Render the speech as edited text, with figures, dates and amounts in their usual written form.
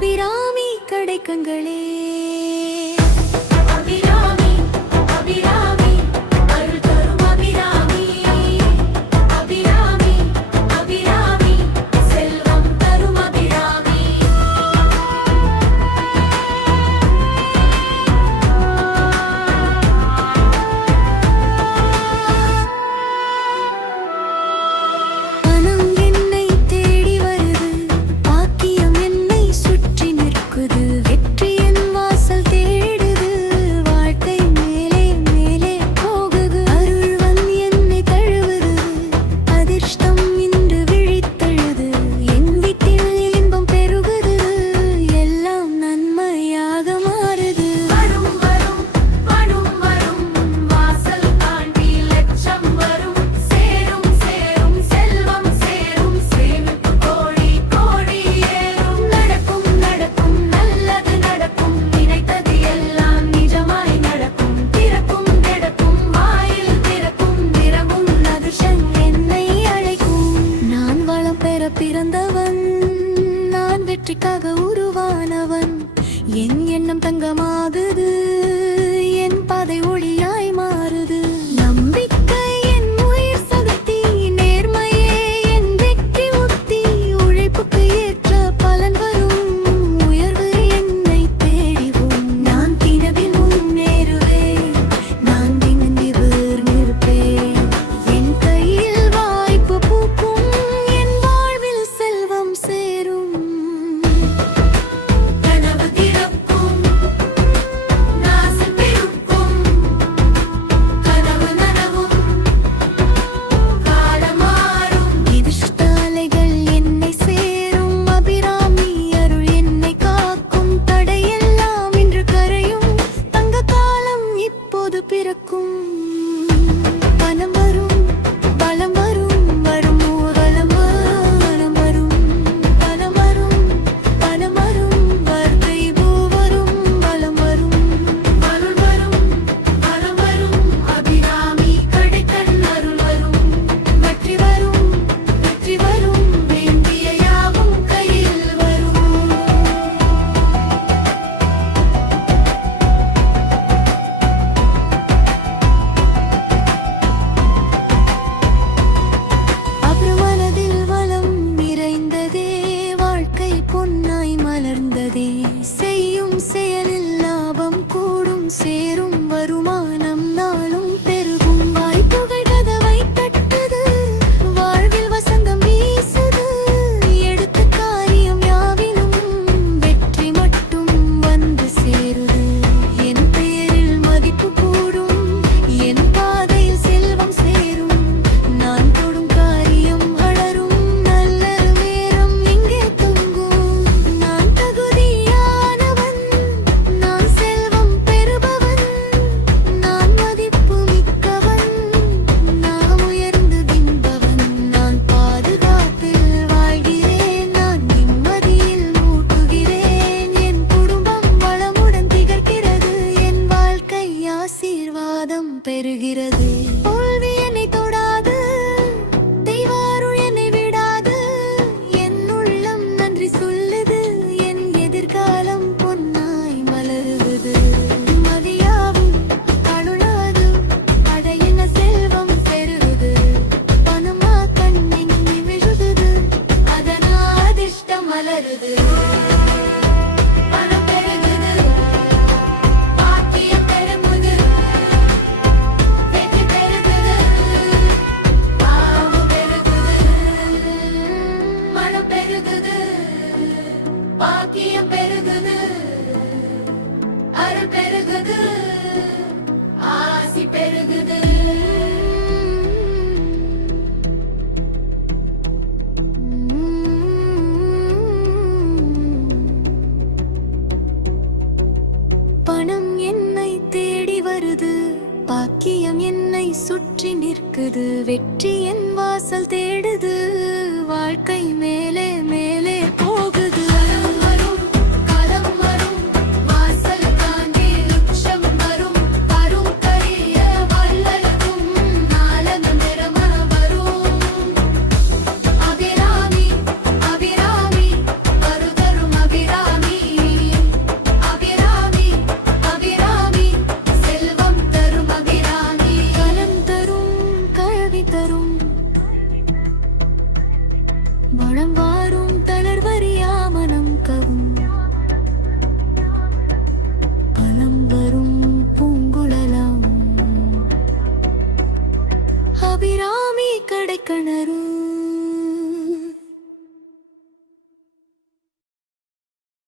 அபிராமி கடைக்கங்களே. பிறந்தவன் நான் வெற்றிக்காக உருவானவன். என் எண்ணம் தங்கமாகுது, என் பாதை ஒளியாய் மாறுது. நம்பிக்கை என் உயிர் சக்தி, நேர்மையே என் வெற்றி உத்தி. உழைப்புக்கு ஏற்ற பலன் வரும், உயர்வு என்னை தேடிவும். நான் தினவில் முன்னேறுவேன், நான் நிமிர்ந்து நிற்பேன். என் கையில் வாய்ப்பு பூக்கும், பிறக்கும். பணம் வரும், பலம் வரும், வரும் வளம் வரும், வரும் பணம் வரும், பணம் வரும், வார்த்தை பூ வரும், பலம் வரும், அருள் வரும், பலம் வரும். அபிராமி கடைக்கண் அருள் வரும், வெற்றி வரும், வெற்றி வரும், வேண்டிய யாவும் கையில் வரும். பொன்னாய் மலர்ந்ததே, செய்யும் செயலில் லாபம் கூடும், சேரும் வருமானம் நாளும் பெருகும். வாய்ப்புகள் கதவை தட்டுது, வாழ்வில் வசந்தம் வீசுது. எடுத்த காரியம் யாவினும் வெற்றி மட்டும் வந்து சேருது. என் பெயரில் மதிப்பு கூடும், என் பாதையில் செல்வம் சேரும். நான் தொடும் காரியம் வளரும், நல்ல நேரம் இங்கே தங்கும். பெறுகிறது. தோல்வி என்னை தொடாது, தெய்வாருள் என்னை விடாது. என் உள்ளம் நன்றி சொல்லுது, என் எதிர்காலம் பொன்னாய் மலருவது. மதியாவும் அருளாது, அடையின செல்வம் பெறுவது. பணமா கண்ணெங்கி விழுது, அதனா அதிர்ஷ்டம் மலருது. பாக்கியம் பெருகுது, அருள் பெருகுது, ஆசி பெருகுது. பணம் என்னை தேடி வருது, பாக்கியம் என்னை சுற்றி நிற்குது. வெற்றி என் வாசல் தேடுது, வாழ்க்கை மேலே மேலே போகுது. அபிராமி அபிராமி கடைக்கணரு